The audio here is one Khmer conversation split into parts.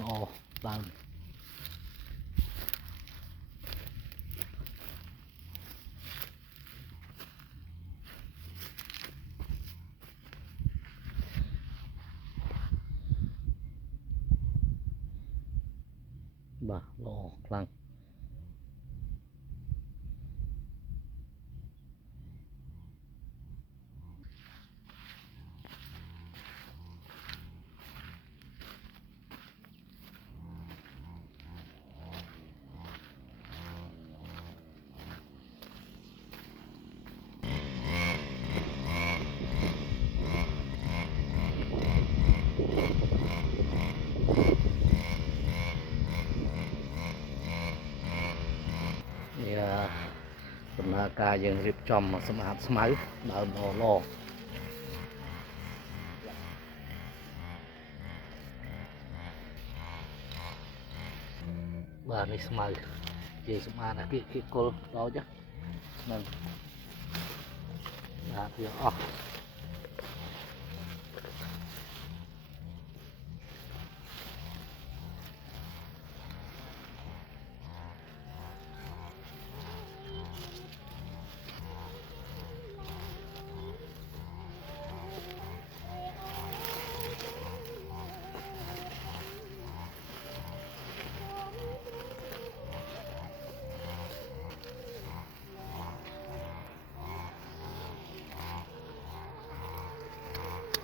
ល្អឡើងបាទល្អខ្លាំងដំណើរការយើងរៀបចំសម្អាតស្មៅដើមល្អបាទនេះស្មៅជាសម្អាតអាគិគល់ដល់ហ្នឹងបាទវាអស់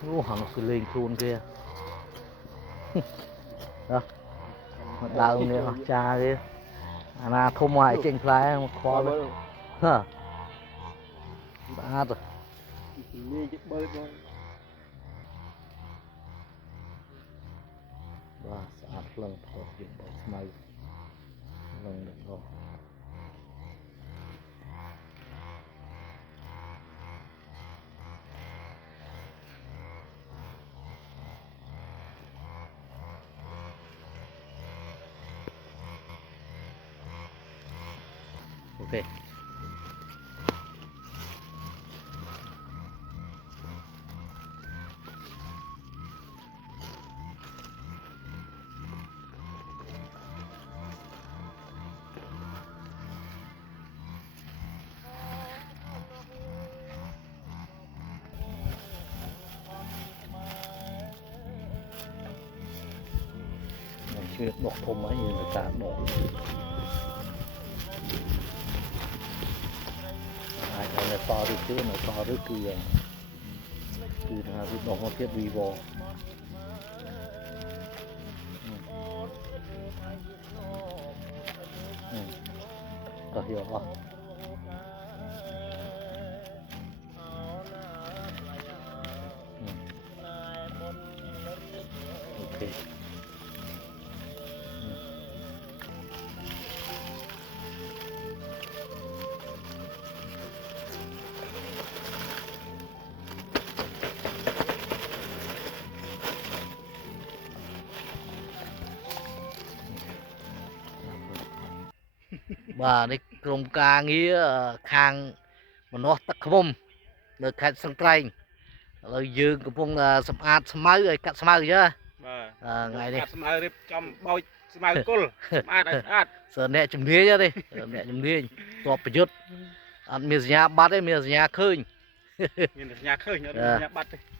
អូហងគឺលេងខ្លួនគេមកដើមនេះអស់ចាទេអាណាធំមកឲ្យចេញផ្លែមកខ្វល់ហ៎ស្អាតនេះជិះបើបងបាទស្អាតផ្លឹងផុតយើងបោកស្មៅផ្លឹងដល់អូខេជួយដកធំហើយយើងទៅការដកអាចឲ្យនៅសល់ឬគឺនៅសល់ឬគឺថាវាដកមកទៀតវីវក៏យកអស់អូខេបាទនេះក្រុមការងារខាងម្នាស់ទឹកឃ្មុំនៅខេត្តស្ទឹងត្រែងឥឡូវយើងកំពុងសម្អាតស្មៅឲ្យកាត់ស្មៅចាបាទថ្ងៃនេះស្មៅរៀបចំបោចស្មៅគល់ស្អាតឲ្យស្អាតសើអ្នកជំនាញទេអ្នកជំនាញតបប្រយុទ្ធអត់មានសញ្ញាបត្រទេមានសញ្ញាឃើញមានសញ្ញាឃើញអត់មានសញ្ញាបត្រទេ